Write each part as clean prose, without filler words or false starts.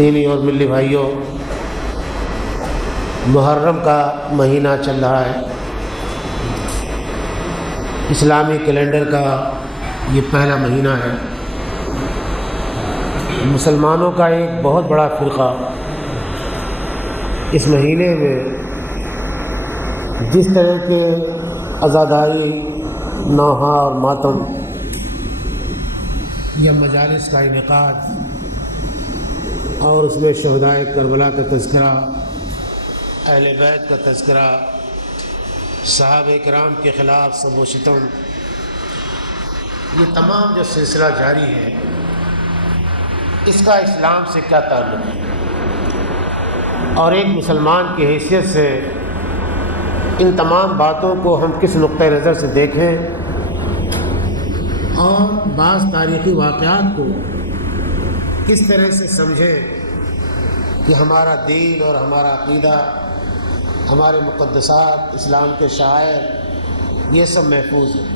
دینی اور ملی بھائیوں، محرم کا مہینہ چل رہا ہے۔ اسلامی کیلنڈر کا یہ پہلا مہینہ ہے۔ مسلمانوں کا ایک بہت بڑا فرقہ اس مہینے میں جس طرح کے عزاداری، نوحہ اور ماتم یا مجالس کا انعقاد اور اس میں شہدائے کربلا کا تذکرہ، اہل بیت کا تذکرہ، صحابہ کرام کے خلاف سب و شتم، یہ تمام جو سلسلہ جاری ہے، اس کا اسلام سے کیا تعلق ہے، اور ایک مسلمان کی حیثیت سے ان تمام باتوں کو ہم کس نقطۂ نظر سے دیکھیں اور بعض تاریخی واقعات کو کس طرح سے سمجھیں کہ ہمارا دین اور ہمارا عقیدہ، ہمارے مقدسات، اسلام کے شعائر، یہ سب محفوظ ہیں۔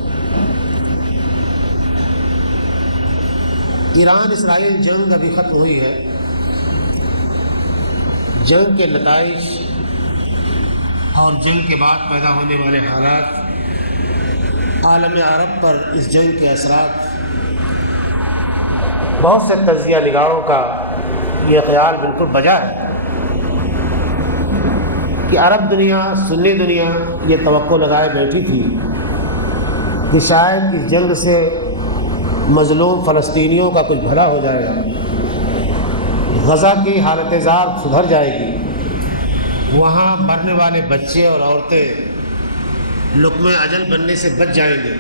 ایران اسرائیل جنگ ابھی ختم ہوئی ہے۔ جنگ کے نتائج اور جنگ کے بعد پیدا ہونے والے حالات، عالم عرب پر اس جنگ کے اثرات، بہت سے تجزیہ نگاروں کا یہ خیال بالکل بجا ہے کہ عرب دنیا، سنی دنیا یہ توقع لگائے بیٹھی تھی کہ شاید اس جنگ سے مظلوم فلسطینیوں کا کچھ بھلا ہو جائے گا، غزہ کی حالت زار سدھر جائے گی، وہاں مرنے والے بچے اور عورتیں لقمہ اجل بننے سے بچ جائیں گے،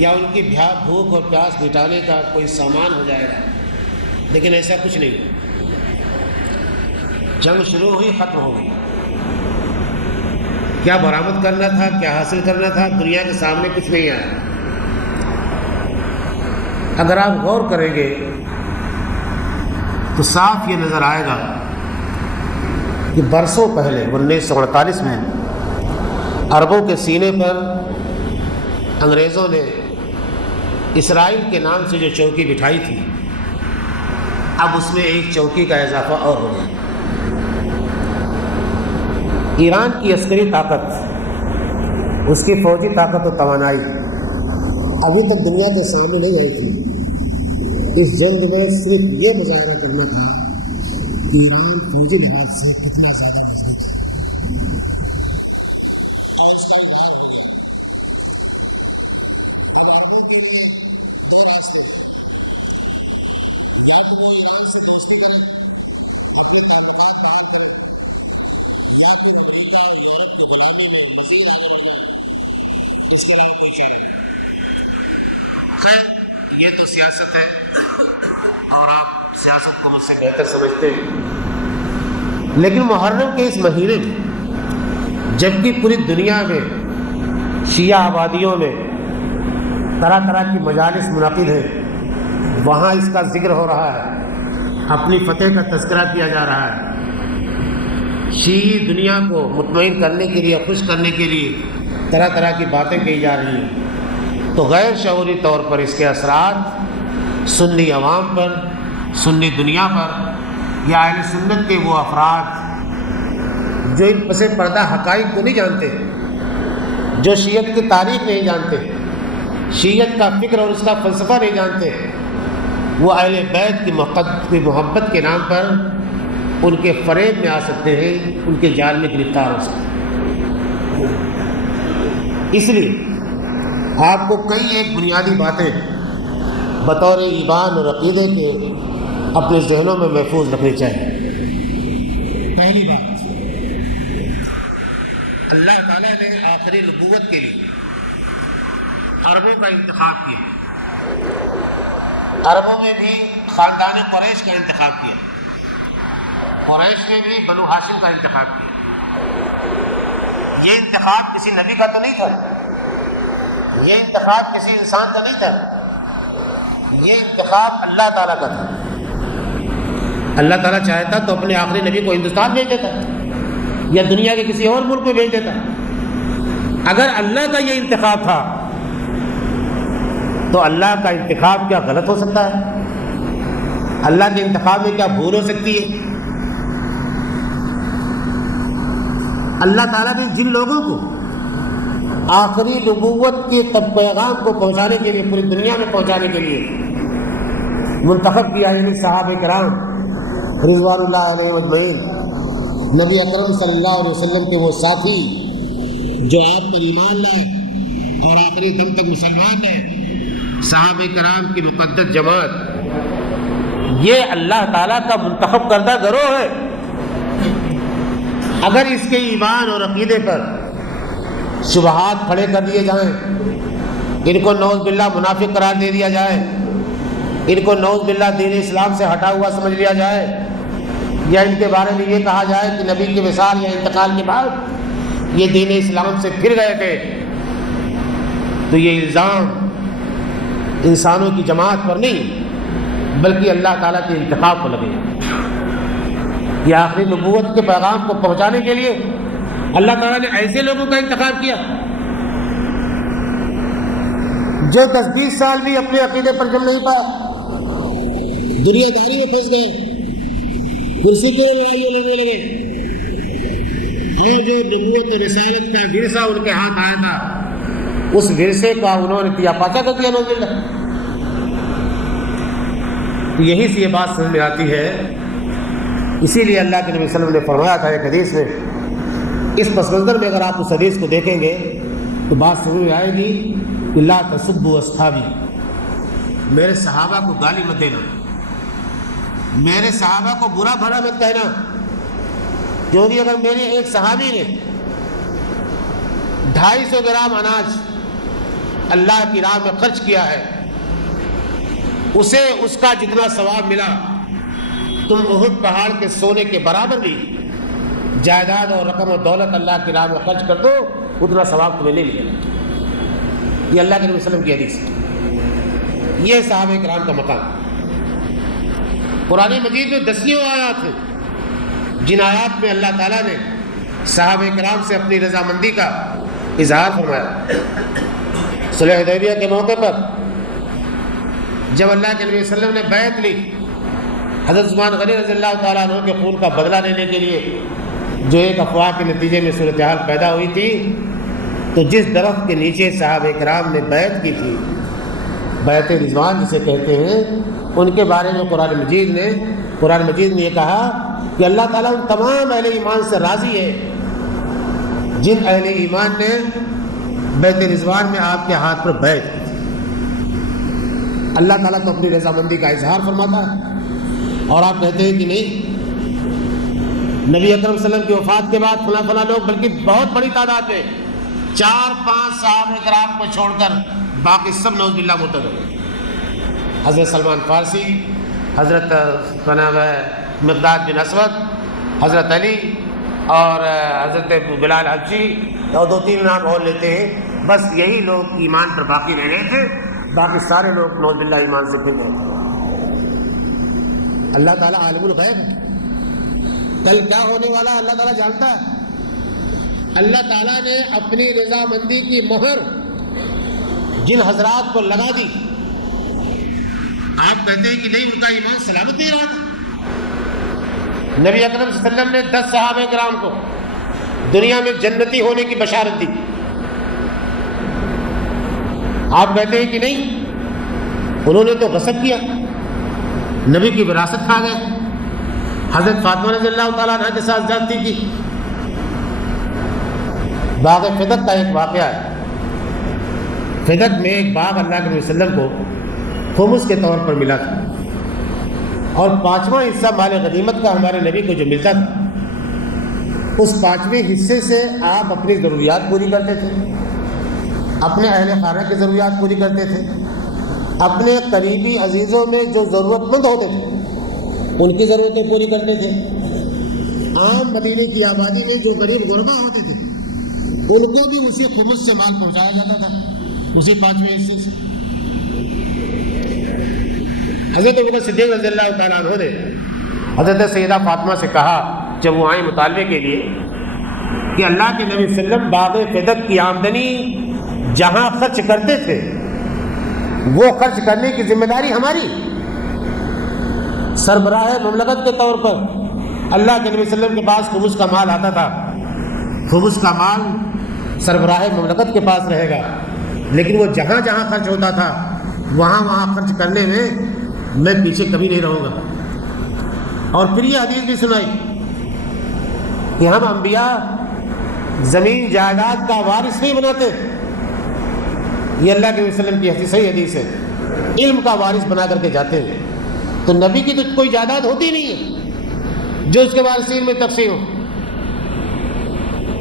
یا ان کی بھوک اور پیاس مٹانے کا کوئی سامان ہو جائے گا۔ لیکن ایسا کچھ نہیں، جنگ شروع ہوئی، ختم ہو گئی۔ کیا برآمد کرنا تھا، کیا حاصل کرنا تھا، دنیا کے سامنے کچھ نہیں آیا۔ اگر آپ غور کریں گے تو صاف یہ نظر آئے گا کہ برسوں پہلے 1948 میں عربوں کے سینے پر انگریزوں نے اسرائیل کے نام سے جو چوکی بٹھائی تھی، اب اس میں ایک چوکی کا اضافہ اور ہو گیا۔ ایران کی عسکری طاقت، اس کی فوجی طاقت و توانائی ابھی تک دنیا کے سامنے نہیں آئی تھی۔ اس جنگ میں صرف یہ مظاہرہ کرنا تھا کہ ایران فوجی لحاظ سے کتنا زیادہ مضبوط ہے، اور اس کا اظہار ہو گیا۔ اب عربوں کے لیے دو راستے ہیں، یا تو وہ ایران سے دوستی کریں، اپنے تعلقات باہر کریں، یا پھر امریکہ اور یورپ کی غلامی میں مزید آگے بڑھ جائیں۔ اس کے علاوہ کوئی چیز نہیں۔ خیر، یہ تو سیاست ہے اور آپ سیاست کو مجھ سے بہتر سمجھتے ہیں، لیکن محرم کے اس مہینے میں جبکہ پوری دنیا میں شیعہ آبادیوں میں طرح طرح کی مجالس منعقد ہیں، وہاں اس کا ذکر ہو رہا ہے، اپنی فتح کا تذکرہ کیا جا رہا ہے، شیعی دنیا کو مطمئن کرنے کے لیے، خوش کرنے کے لیے طرح طرح کی باتیں کہی جا رہی ہیں، تو غیر شعوری طور پر اس کے اثرات سنی عوام پر، سنی دنیا پر، یا اہل سنت کے وہ افراد جو ان پس پردہ حقائق کو نہیں جانتے، جو شیعت کی تاریخ نہیں جانتے، شیعت کا فکر اور اس کا فلسفہ نہیں جانتے، وہ اہل بیت کی محبت کے نام پر ان کے فریب میں آ سکتے ہیں، ان کے جال میں گرفتار ہو سکتے ہیں۔ اس لیے آپ کو کئی ایک بنیادی باتیں بطور ایمان اور عقیدے کے اپنے ذہنوں میں محفوظ رکھنی چاہیے۔ پہلی بات، اللہ تعالیٰ نے آخری نبوت کے لیے عربوں کا انتخاب کیا۔ عربوں میں بھی خاندان قریش کا انتخاب کیا، قریش میں بھی بنو ہاشم کا انتخاب کیا۔ یہ انتخاب کسی نبی کا تو نہیں تھا، یہ انتخاب کسی انسان کا نہیں تھا، یہ انتخاب اللہ تعالیٰ کا تھا۔ اللہ تعالیٰ چاہتا تو اپنے آخری نبی کو ہندوستان بھیج دیتا یا دنیا کے کسی اور ملک میں بھیج دیتا۔ اگر اللہ کا یہ انتخاب تھا تو اللہ کا انتخاب کیا غلط ہو سکتا ہے؟ اللہ کے انتخاب میں کیا بھول ہو سکتی ہے؟ اللہ تعالیٰ نے جن لوگوں کو آخری نبوت کے پیغام کو پہنچانے کے لیے، پوری دنیا میں پہنچانے کے لیے منتخب کیا، یعنی صحابہ کرام رضوان اللہ علیہ اجمعین، نبی اکرم صلی اللہ علیہ وسلم کے وہ ساتھی جو آپ پر ایمان لائے اور آخری دم تک مسلمان رہے، صحابہ کرام کی مقدس جماعت، یہ اللہ تعالیٰ کا منتخب کردہ گروہ ہے۔ اگر اس کے ایمان اور عقیدے پر شبہات کھڑے کر دیے جائیں، ان کو نعوذ باللہ منافق قرار دے دیا جائے، ان کو نعوذ باللہ دین اسلام سے ہٹا ہوا سمجھ لیا جائے، یا ان کے بارے میں یہ کہا جائے کہ نبی کے وصال یا انتقال کے بعد یہ دین اسلام سے پھر گئے تھے، تو یہ الزام انسانوں کی جماعت پر نہیں بلکہ اللہ تعالیٰ کے انتخاب پر لگے۔ یہ آخری نبوت کے پیغام کو پہنچانے کے لیے اللہ تعالیٰ نے ایسے لوگوں کا انتخاب کیا جو 10-20 سال بھی اپنے عقیدے پر جم نہیں پایا، دنیا داری میں پھنس گئے، کرسی کے لڑائیاں لڑنے لگے، اور جو نبوت و رسالت کا ورثہ ان کے ہاتھ آیا تھا، اس ورثے کا انہوں نے پیا پاچا کر دیا نعوذ باللہ۔ یہی سے یہ بات سمجھ میں آتی ہے، اسی لیے اللہ کے نبی صلی اللہ علیہ وسلم نے فرمایا تھا ایک حدیث میں، اس پس منظر میں اگر آپ اس حدیث کو دیکھیں گے تو بات سمجھ میں آئے گی کہ لا تسبوا اصحابی، میرے صحابہ کو گالی مت دینا، میرے صحابہ کو برا بھلا مت کہنا، کیونکہ اگر میرے ایک صحابی نے 250 گرام اناج اللہ کی راہ میں خرچ کیا ہے، اسے اس کا جتنا ثواب ملا تم احد پہاڑ کے سونے کے برابر بھی جائیداد اور رقم و دولت اللہ کی راہ میں خرچ کر دو، اتنا ثواب تمہیں نہیں ملے گا۔ یہ اللہ کے نبی صلی اللہ علیہ وسلم کی حدیث ہے، یہ صحابہ کرام کا مقام۔ قرآن مجید میں 10 آیات ہیں جن آیات میں اللہ تعالیٰ نے صحابہ کرام سے اپنی رضامندی کا اظہار فرمایا۔ صلح حدیبیہ کے موقع پر جب اللہ کے نبی صلی اللہ علیہ وسلم نے بیعت لی، حضرت عثمان غنی رضی اللہ تعالیٰ عنہ کے خون کا بدلہ لینے کے لیے جو ایک افواہ کے نتیجے میں صورتحال پیدا ہوئی تھی، تو جس درخت کے نیچے صحابہ کرام نے بیعت کی تھی، بیعت رضوان جسے کہتے ہیں، ان کے بارے میں قرآن مجید نے یہ کہا کہ اللہ تعالیٰ ان تمام اہل ایمان سے راضی ہے جن اہل ایمان نے بیعت رضوان میں آپ کے ہاتھ پر بیعت کی تھی۔ اللہ تعالیٰ تو اپنی رضامندی کا اظہار فرماتا ہے، اور آپ کہتے ہیں کہ نہیں، نبی اکرم صلی اللہ علیہ وسلم کی وفات کے بعد فلاں لوگ، بلکہ بہت بڑی تعداد میں 4-5 صحابہ کرام کو چھوڑ کر باقی سب نعوذ باللہ مرتد ہو گئے۔ حضرت سلمان فارسی، حضرت مقداد بن اسود، حضرت علی اور حضرت بلال حبشی، اور 2-3 نام اور لیتے ہیں، بس یہی لوگ ایمان پر باقی رہ گئے تھے، باقی سارے لوگ نعوذ باللہ ایمان سے پھر گئے تھے۔ اللہ تعالیٰ عالم الغیب ہے، کل کیا ہونے والا اللہ تعالیٰ جانتا ہے۔ اللہ تعالیٰ نے اپنی رضامندی کی مہر جن حضرات پر لگا دی، آپ کہتے ہیں کہ نہیں، ان کا ایمان سلامت نہیں رہا تھا۔ نبی اکرم صلی اللہ علیہ وسلم نے 10 صحابہ کرام کو دنیا میں جنتی ہونے کی بشارت دی، آپ کہتے ہیں کہ نہیں، انہوں نے تو غصب کیا، نبی کی وراثت کھا گئے، حضرت فاطمہ رضی اللہ تعالیٰ عنہ کے ساتھ زیادتی کی۔ باغ فدق کا ایک واقعہ ہے، فدق میں ایک باغ اللہ کے نبی صلی اللہ علیہ وسلم کو خمس کے طور پر ملا تھا، اور 5واں حصہ مال غنیمت کا ہمارے نبی کو جو ملتا تھا، اس 5ویں حصے سے آپ اپنی ضروریات پوری کرتے تھے، اپنے اہل خانہ کی ضروریات پوری کرتے تھے، اپنے قریبی عزیزوں میں جو ضرورت مند ہوتے تھے ان کی ضرورتیں پوری کرتے تھے، عام مدینے کی آبادی میں جو غریب غربا ہوتے تھے ان کو بھی اسی خمس سے مال پہنچایا جاتا تھا، اسی 5ویں حصے سے۔ حضرت ابوبکر صدیق رضی اللہ تعالیٰ عنہ نے حضرت سیدہ فاطمہ سے کہا جب وہ آئیں مطالبے کے لیے کہ اللہ کے نبی صلی اللہ علیہ وسلم باغ فدق کی آمدنی جہاں خرچ کرتے تھے وہ خرچ کرنے کی ذمہ داری ہماری، سربراہ مملکت کے طور پر اللہ کے نبی صلی اللہ علیہ وسلم کے پاس خمس کا مال آتا تھا، خمس کا مال سربراہ مملکت کے پاس رہے گا، لیکن وہ جہاں جہاں خرچ ہوتا تھا وہاں خرچ کرنے میں پیچھے کبھی نہیں رہوں گا۔ اور پھر یہ حدیث بھی سنائی کہ ہم انبیاء زمین جائیداد کا وارث نہیں بناتے، یہ اللہ کے وسلم کی صحیح حدیث ہے، علم کا وارث بنا کر کے جاتے ہیں۔ تو نبی کی تو کوئی جائیداد ہوتی نہیں ہے جو اس کے وارثین میں تقسیم ہو۔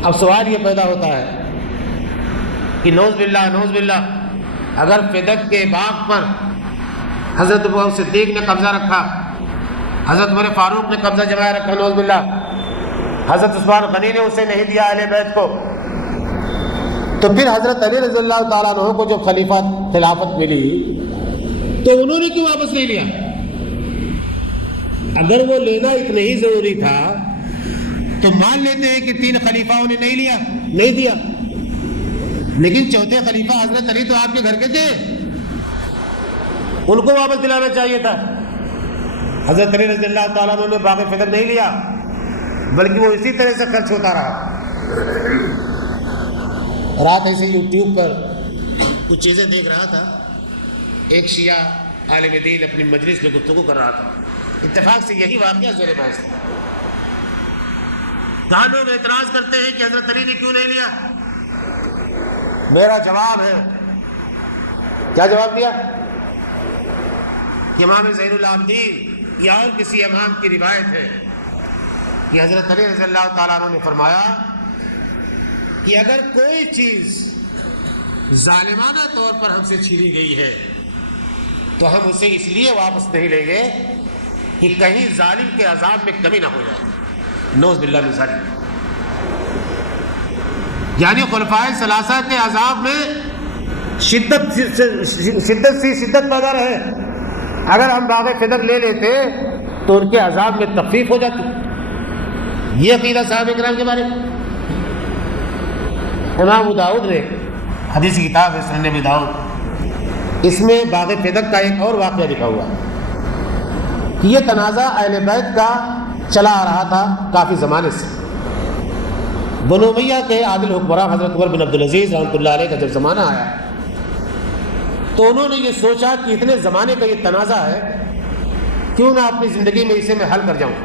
اب سوال یہ پیدا ہوتا ہے کہ نعوذ باللہ اگر فدق کے باغ پر حضرت ابو بکر صدیق نے قبضہ رکھا، حضرت عمر فاروق نے قبضہ جمائے رکھا، نعوذ باللہ حضرت عثمان غنی نے اسے نہیں دیا اہل بیت کو، تو پھر حضرت علی رضی اللہ تعالیٰ عنہ کو جو خلافت ملی تو انہوں نے کیوں واپس نہیں لیا؟ اگر وہ لینا اتنا ہی ضروری تھا تو مان لیتے ہیں کہ 3 خلیفاؤں نے نہیں دیا، لیکن چوتھے خلیفہ حضرت علی تو آپ کے گھر کے تھے، ان کو واپس دلانا چاہیے تھا۔ حضرت علی رضی اللہ تعالیٰ عنہ نے باغ فدق نہیں لیا، بلکہ وہ اسی طرح سے خرچ ہوتا رہا۔ رات ایسے یوٹیوب پر کچھ چیزیں دیکھ رہا تھا، ایک شیعہ عالم دین اپنی مجلس میں گفتگو کر رہا تھا، اتفاق سے یہی واقعہ زیر بحث تھا۔ کہاں لوگ اعتراض کرتے ہیں کہ حضرت علی نے کیوں نہیں لیا؟ میرا جواب ہے، کیا جواب دیا کہ امام زین العابدین یا اور کسی امام کی روایت ہے کہ حضرت علی رضی اللہ تعالیٰ عنہ نے فرمایا کہ اگر کوئی چیز ظالمانہ طور پر ہم سے چھینی گئی ہے تو ہم اسے اس لیے واپس نہیں لیں گے کہ کہیں ظالم کے عذاب میں کمی نہ ہو جائے، نعوذ باللہ من ذالک۔ یعنی خلفائے ثلاثہ کے عذاب میں شدت پیدا رہے، اگر ہم باغ فدق لے لیتے تو ان کے عذاب میں تخفیف ہو جاتی۔ یہ عقیدہ صحابہ کرام کے بارے میں۔ امام ابو داؤد نے حدیث کی کتاب ہے سنن ابی داؤد، اس میں باغ فدق کا ایک اور واقعہ لکھا ہوا کہ یہ تنازع اہل بیت کا چلا آ رہا تھا کافی زمانے سے۔ بنو امیہ کے عادل حکمراں حضرت عمر بن عبدالعزیز رحمۃ اللہ علیہ کا جب زمانہ آیا تو انہوں نے یہ سوچا کہ اتنے زمانے کا یہ تنازع ہے، کیوں نہ اپنی زندگی میں اسے میں حل کر جاؤں۔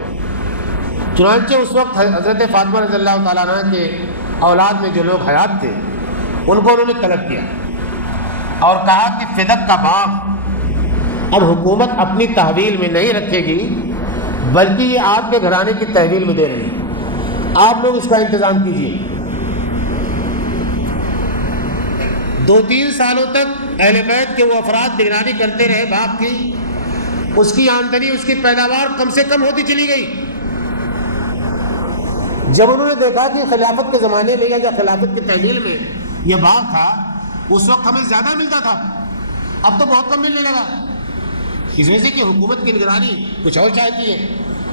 چنانچہ اس وقت حضرت فاطمہ رضی اللہ تعالیٰ عنہ کے اولاد میں جو لوگ حیات تھے ان کو انہوں نے طلب کیا اور کہا کہ فدق کا باغ اب حکومت اپنی تحویل میں نہیں رکھے گی، بلکہ یہ آپ کے گھرانے کی تحویل میں دے رہی ہے، آپ لوگ اس کا انتظام کیجیے۔ 2-3 سالوں تک اہل بیت کے وہ افراد نگرانی کرتے رہے باغ کی، اس کی آمدنی، اس کی پیداوار کم سے کم ہوتی چلی گئی۔ جب انہوں نے دیکھا کہ خلافت کے زمانے میں یا خلافت کے تحویل میں یہ باغ تھا، اس وقت ہمیں زیادہ ملتا تھا، اب تو بہت کم ملنے لگا، اس وجہ سے کہ حکومت کی نگرانی کچھ اور چاہتی ہے،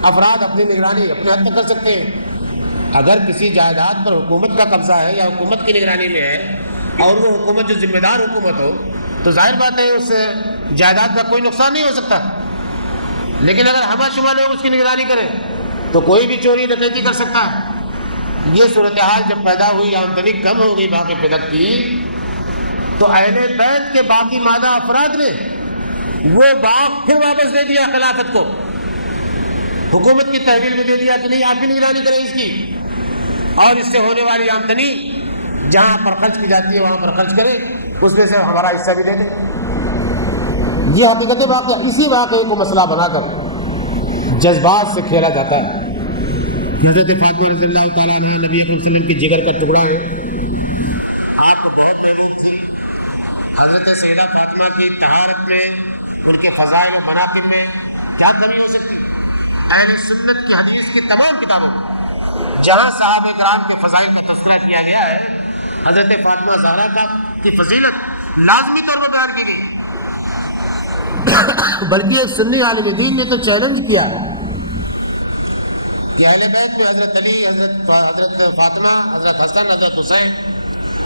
افراد اپنی نگرانی اپنے حد تک کر سکتے ہیں۔ اگر کسی جائیداد پر حکومت کا قبضہ ہے یا حکومت کی نگرانی میں ہے اور وہ حکومت جو ذمہ دار حکومت ہو تو ظاہر بات ہے اس جائیداد کا کوئی نقصان نہیں ہو سکتا، لیکن اگر ہمہ شمہ لوگ اس کی نگرانی کریں تو کوئی بھی چوری ڈکیتی کر سکتا ہے۔ یہ صورتحال جب پیدا ہوئی، آمدنی کم ہو گئی باغ فدق کی، تو اہل بیت کے باقی مادہ افراد نے وہ باغ پھر واپس دے دیا خلافت کو، حکومت کی تحویل میں دے دیا کہ نہیں آپ بھی نگرانی کریں اس کی، اور اس سے ہونے والی آمدنی جہاں پر خرچ کی جاتی ہے وہاں پر خرچ کریں، اس میں سے ہمارا حصہ بھی دے دیں۔ یہ حقیقت واقعہ، اسی واقعے کو مسئلہ بنا کر جذبات سے کھیلا جاتا ہے۔ حضرت فاطمہ رضی اللہ تعالیٰ عنہ نبی اکرم صلی اللہ علیہ وسلم کی جگر کا ٹکڑا ہے، آپ کو بہت محبوب تھی۔ حضرت سیدہ فاطمہ کی طہارت میں، ان کے فضائل و مناقب میں کیا کمی ہو سکتی؟ اہل سنت کی حدیث کی تمام کتابوں جہاں صحابہ کرام کے فضائل کا تذکرہ کیا گیا ہے، حضرت فاطمہ زہرا کی فضیلت لازمی طور پر بیان کی گئی، بلکہ ایک سنی عالم دین نے تو چیلنج کیا کہ اہل بیت میں حضرت علی، حضرت فاطمہ، حضرت حسن، حضرت حسین،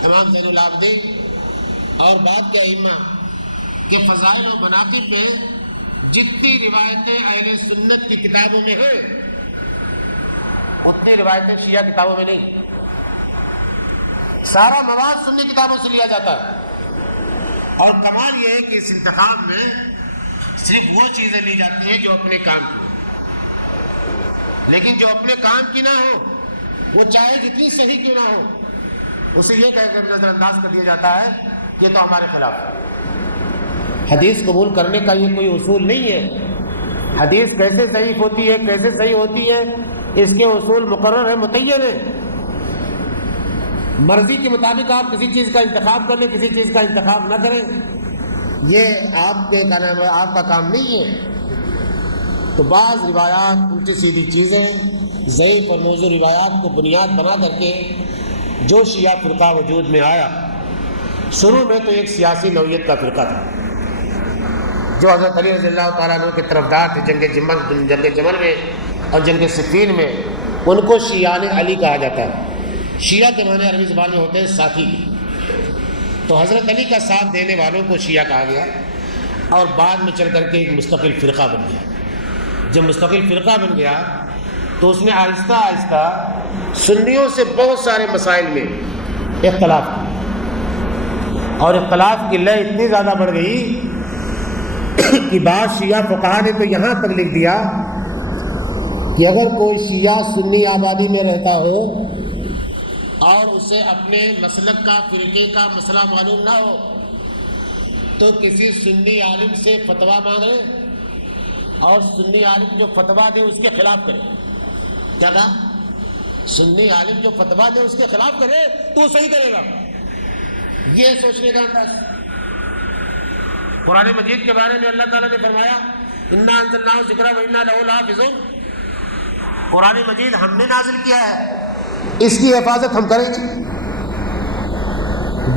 امام زین العابدین اور بعد کے ائمہ کے فضائل و مناقب میں جتنی روایتیں اہل سنت کی کتابوں میں ہیں اتنی روایتیں شیعہ کتابوں میں نہیں. سارا مواد سنی کتابوں سے لیا جاتا ہے. اور کمال یہ ہے کہ اس انتخاب میں صرف وہ چیزیں لی جاتی ہیں جو اپنے کام کی ہو، لیکن جو اپنے کام کی نہ ہو وہ چاہے جتنی صحیح کیوں نہ ہو اسے یہ کہہ کر نظر انداز کر دیا جاتا ہے یہ تو ہمارے خلاف ہے. حدیث قبول کرنے کا یہ کوئی اصول نہیں ہے. حدیث کیسے ضعیف ہوتی ہے کیسے صحیح ہوتی ہے اس کے اصول مقرر ہے، متعین ہے. مرضی کے مطابق آپ کسی چیز کا انتخاب کر لیں کسی چیز کا انتخاب نہ کریں یہ آپ کا کام نہیں ہے. تو بعض روایات الٹی سیدھی چیزیں ضعیف اور موضوع روایات کو بنیاد بنا کر کے جو شیعہ فرقہ وجود میں آیا، شروع میں تو ایک سیاسی نوعیت کا فرقہ تھا جو حضرت علی رضی اللہ تعالیٰ عنہ کے طرفدار تھے. جنگ جمل میں اور جنگ صفین میں ان کو شیعان علی کہا جاتا ہے. شیعہ کے معنی عربی زبان میں ہوتے ہیں ساتھی. تو حضرت علی کا ساتھ دینے والوں کو شیعہ کہا گیا اور بعد میں چل کر کے ایک مستقل فرقہ بن گیا. جب مستقل فرقہ بن گیا تو اس نے آہستہ آہستہ سنیوں سے بہت سارے مسائل میں اختلاف کیا اور اختلاف کی لے اتنی زیادہ بڑھ گئی کہ بعض شیعہ فقہا نے تو یہاں تک لکھ دیا کہ اگر کوئی شیعہ سنی آبادی میں رہتا ہو اور اسے اپنے مسلک کا فرقے کا مسئلہ معلوم نہ ہو تو کسی سنی عالم سے فتویٰ مانگے اور سنی عالم جو فتویٰ دے اس کے خلاف کرے. کیا کہا؟ سنی عالم جو فتویٰ دے اس کے خلاف کرے تو وہ صحیح کرے گا. یہ سوچنے کا انداز. قرآن مجید کے بارے میں اللہ تعالیٰ نے فرمایا انا انزلناہ ذکرا وانا لہ لحافظون. قرآن مجید ہم نے نازل کیا ہے، اس کی حفاظت ہم کریں گے.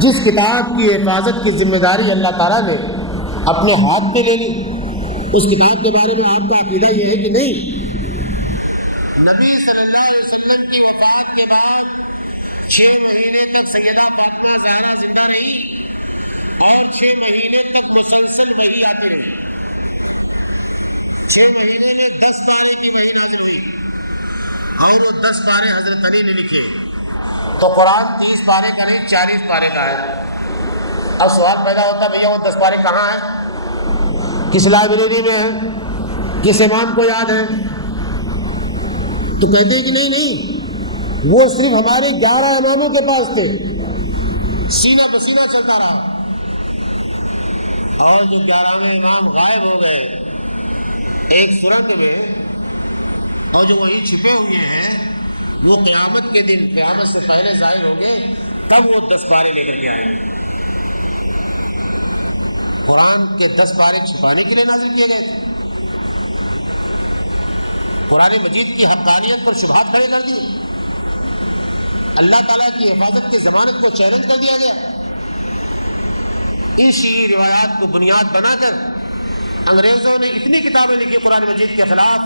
جس کتاب کی حفاظت کی ذمہ داری اللہ تعالیٰ نے اپنے ہاتھ میں لے لی اس کتاب کے بارے میں آپ کا عقیدہ یہ ہے کہ نہیں؟ نبی صلی اللہ علیہ وسلم کی وفات کے بعد 6 مہینے تک سیدہ فاطمہ زہرا زندہ رہی اور 6 مہینے تک مسلسل وحی آتی رہی. 6 مہینے میں 10 پارے کی وحی نازل ہوئی اور وہ 10 پارے حضرت علی نے لکھے. تو قرآن 30 پارے کا نہیں 40 پارے کا ہے. اب سوال پیدا ہوتا ہے بھیا وہ 10 پارے کہاں ہیں؟ کس لائبریری میں ہے؟ کس امام کو یاد ہے؟ تو کہتے ہیں کہ نہیں وہ صرف ہمارے 11 اماموں کے پاس تھے. سینہ بسینہ چلتا رہا اور جو 11ویں امام غائب ہو گئے ایک سرنگ میں اور جو وہی چھپے ہوئے ہیں وہ قیامت کے دن قیامت سے پہلے ظاہر ہو گئے تب وہ 10 پارے لے کر کے آئے. قرآن کے 10 پارے چھپانے کے لیے نازل کیے گئے تھے. قرآن مجید کی حقانیت پر شبہات کھڑے کر دیے. اللہ تعالیٰ کی حفاظت کی ضمانت کو چیلنج کر دیا گیا. ان شیعی روایات کو بنیاد بنا کر انگریزوں نے اتنی کتابیں لکھی قرآن مجید کے خلاف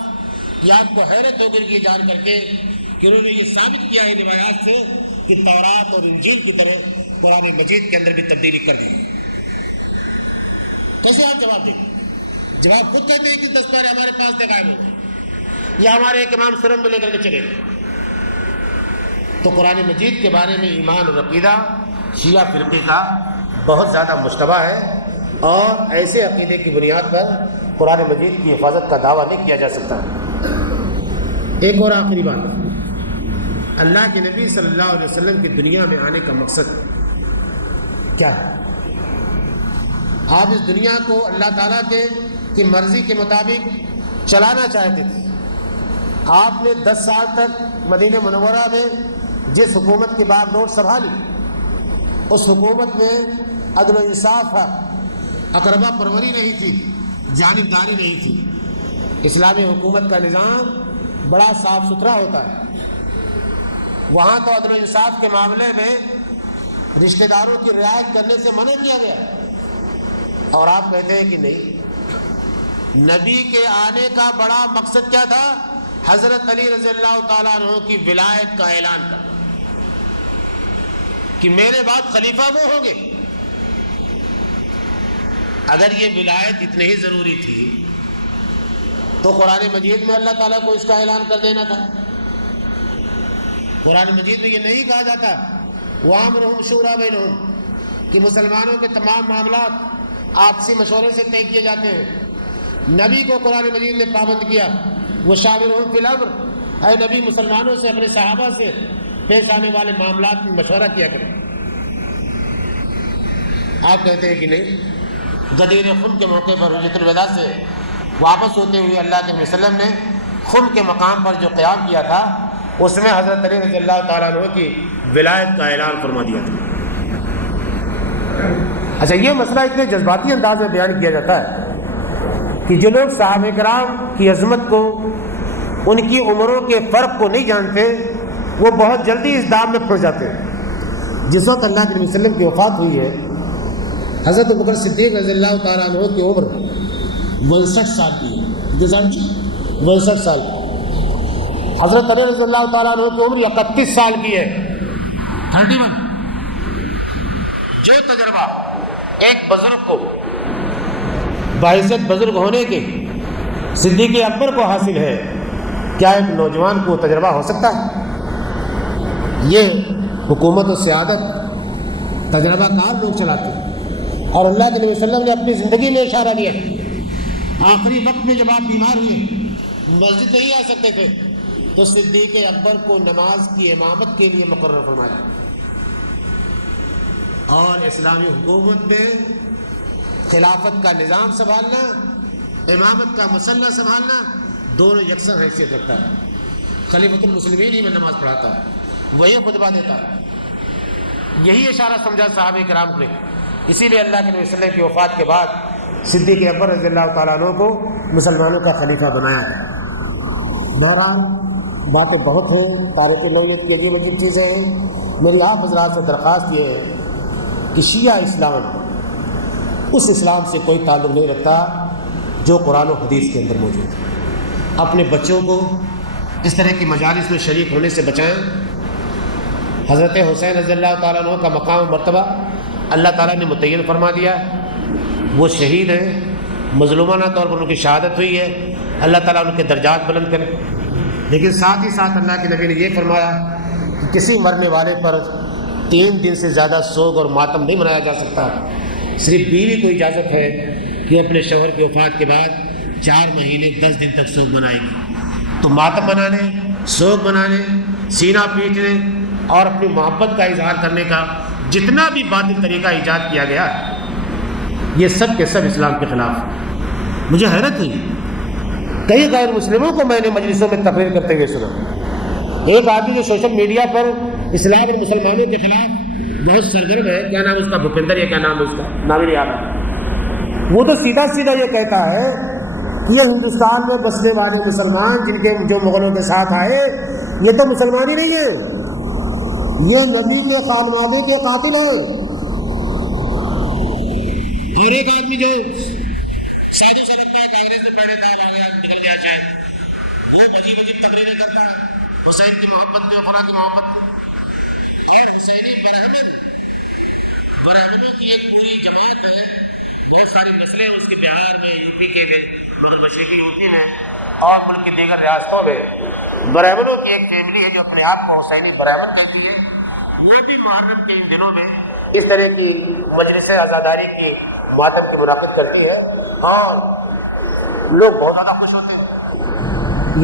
کہ آپ کو حیرت ہوگی یہ جان کر کے کہ انہوں نے یہ ثابت کیا ہے روایات سے کہ تورات اور انجیل کی طرح قرآن مجید کے اندر بھی تبدیلی کر دی. کیسے آپ جواب دیں؟ جواب خود کہتے ہیں کہ 10 پارے ہمارے پاس دکھائے ہوئے یا ہمارے ایک امام سرم میں لے کر کے چلے گئے. تو قرآن مجید کے بارے میں ایمان اور عقیدہ شیعہ فرقے کا بہت زیادہ مشتبہ ہے اور ایسے عقیدے کی بنیاد پر قرآن مجید کی حفاظت کا دعویٰ نہیں کیا جا سکتا. ایک اور آخری بات، اللہ کے نبی صلی اللہ علیہ وسلم کی دنیا میں آنے کا مقصد کیا ہے؟ آپ اس دنیا کو اللہ تعالیٰ کی مرضی کے مطابق چلانا چاہتے تھے. آپ نے 10 سال تک مدینہ منورہ میں جس حکومت کی باب نوٹ سنبھالی اس حکومت میں عدل و انصاف تھا، اقربا پروری نہیں تھی، جانبداری نہیں تھی. اسلامی حکومت کا نظام بڑا صاف ستھرا ہوتا ہے. وہاں تو عدل و انصاف کے معاملے میں رشتہ داروں کی رعایت کرنے سے منع کیا گیا اور آپ کہتے ہیں کہ نہیں. نبی کے آنے کا بڑا مقصد کیا تھا؟ حضرت علی رضی اللہ تعالیٰ عنہ کی ولایت کا اعلان کرنا کہ میرے بعد خلیفہ وہ ہوں گے. اگر یہ ولایت اتنی ہی ضروری تھی تو قرآن مجید میں اللہ تعالیٰ کو اس کا اعلان کر دینا تھا۔ قرآن مجید میں یہ نہیں کہا جاتا وَأَمْرُهُمْ شُورَىٰ بَيْنَهُمْ کہ مسلمانوں کے تمام معاملات آپسی مشورے سے طے کیے جاتے ہیں۔ نبی کو قرآن مجید نے پابند کیا وَشَاوِرْهُمْ فِي الْأَمْرِ، اے نبی مسلمانوں سے، اپنے صحابہ سے پیش آنے والے معاملات میں مشورہ کیا کریں۔ آپ کہتے ہیں کہ نہیں، غدیر خم کے موقع پر حجۃ الوداع سے واپس ہوتے ہوئے اللہ کے وسلم نے خم کے مقام پر جو قیام کیا تھا اس میں حضرت علی رضی اللہ تعالیٰ عنہ کی ولایت کا اعلان فرما دیا تھا۔ اچھا، یہ مسئلہ اتنے جذباتی انداز میں بیان کیا جاتا ہے کہ جو لوگ صحابہ کرام کی عظمت کو، ان کی عمروں کے فرق کو نہیں جانتے، وہ بہت جلدی اس دام میں پھنس جاتے ہیں۔ جس وقت اللہ کے وسلم کی وفات ہوئی ہے، حضرت ابوبکر صدیق رضی اللہ تعالیٰ عنہ کی عمر 62 سال کی ہے۔ کتنے سال کی؟ 62 سال کی۔ حضرت علی رضی اللہ تعالیٰ عنہ کی عمر 31 سال کی ہے، 31۔ جو تجربہ ایک بزرگ کو باعثت بزرگ ہونے کے صدیق اکبر کو حاصل ہے، کیا ایک نوجوان کو تجربہ ہو سکتا ہے؟ یہ حکومت و سیادت تجربہ کار لوگ چلاتے ہیں، اور اللہ کے نبی صلی اللہ علیہ وسلم نے اپنی زندگی میں اشارہ دیا، آخری وقت میں جب آپ بیمار ہوئے، مسجد نہیں آ سکتے تھے، تو صدیق اکبر کو نماز کی امامت کے لیے مقرر فرمایا، اور اسلامی حکومت میں خلافت کا نظام سنبھالنا، امامت کا مسلح سنبھالنا، دونوں یکساں حیثیت رکھتا ہے۔ خلیفۃ المسلمین ہی میں نماز پڑھاتا ہے، وہی خطبہ دیتا ہے۔ یہی اشارہ سمجھا صحابہ کرام نے، اسی لیے اللہ کے نبی صلی اللہ علیہ وسلم کی وفات کے بعد صدیق اکبر رضی اللہ تعالیٰ عنہ کو مسلمانوں کا خلیفہ بنایا ہے۔ بہرحال باتیں بہت ہیں، تاریخ نوعیت کی عجیب عجیب چیزیں ہیں۔ میری آپ حضرات سے درخواست یہ ہے کہ شیعہ اسلام اس اسلام سے کوئی تعلق نہیں رکھتا جو قرآن و حدیث کے اندر موجود ہے۔ اپنے بچوں کو اس طرح کی مجالس میں شریک ہونے سے بچائیں۔ حضرت حسین رضی اللہ تعالیٰ عنہ کا مقام و مرتبہ اللہ تعالیٰ نے متعین فرما دیا، وہ شہید ہیں، مظلومانہ طور پر ان کی شہادت ہوئی ہے، اللہ تعالیٰ ان کے درجات بلند کرے۔ لیکن ساتھ ہی ساتھ اللہ کے نبی نے یہ فرمایا کہ کسی مرنے والے پر 3 دن سے زیادہ سوگ اور ماتم نہیں منایا جا سکتا۔ صرف بیوی کو اجازت ہے کہ اپنے شوہر کی وفات کے بعد 4 مہینے 10 دن تک سوگ منائے گی۔ تو ماتم منانے، سوگ منانے، سینہ پیٹنے اور اپنی محبت کا اظہار کرنے کا جتنا بھی باطل طریقہ ایجاد کیا گیا ہے، یہ سب کے سب اسلام کے خلاف۔ مجھے حیرت ہوئی، کئی غیر مسلموں کو میں نے مجلسوں میں تقریر کرتے ہوئے سنا۔ ایک آدمی جو سوشل میڈیا پر اسلام اور مسلمانوں کے خلاف بہت سرگرم ہے، کیا نام اس کا، بھوپندر، یا کیا نام ہے اس کا، نام ہی نہیں آ رہا، وہ تو سیدھا سیدھا یہ کہتا ہے کہ یہ ہندوستان میں بسنے والے مسلمان جن کے جو مغلوں کے ساتھ آئے، یہ تو مسلمان ہی نہیں ہیں، یہ نبی کے خانوادے کے قاتل ہیں۔ اور ایک آدمی جو ساری سڑک پہ کانگریس میں پہلے دار آ گیا، نکل گیا شاید، وہ عجیب عجیب تقریریں کرتا ہے حسین کی محبت میں، خدا کی محبت میں، اور حسینی برہمنوں کی ایک پوری جماعت ہے، بہت ساری نسلیں اس کے بہار میں، یو پی کے مغرب مشرقی یو پی میں اور ملک کی دیگر ریاستوں میں برہمنوں کی ایک فیملی ہے جو اپنے آپ کو حسینی برہمن کہتی ہے۔ وہ بھی محرم کے ان دنوں میں اس طرح کی مجلس عزاداری کی ماتم کی منعقد کرتی ہے اور لوگ بہت زیادہ خوش ہوتے ہیں۔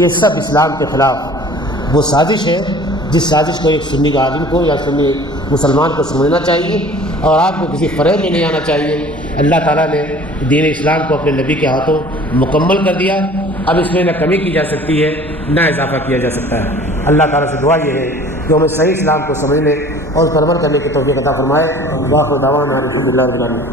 یہ سب اسلام کے خلاف وہ سازش ہے جس سازش کو ایک سنی عالم کو یا سنی مسلمان کو سمجھنا چاہیے اور آپ کو کسی فریب میں نہیں آنا چاہیے۔ اللہ تعالیٰ نے دین اسلام کو اپنے نبی کے ہاتھوں مکمل کر دیا، اب اس میں نہ کمی کی جا سکتی ہے نہ اضافہ کیا جا سکتا ہے۔ اللہ تعالیٰ سے دعا یہ ہے کہ ہمیں صحیح اسلام کو سمجھنے اور اس پر عمل کرنے کی توفیق عطا فرمائے۔ وآخر دعوانا الحمدللہ رب العالمین۔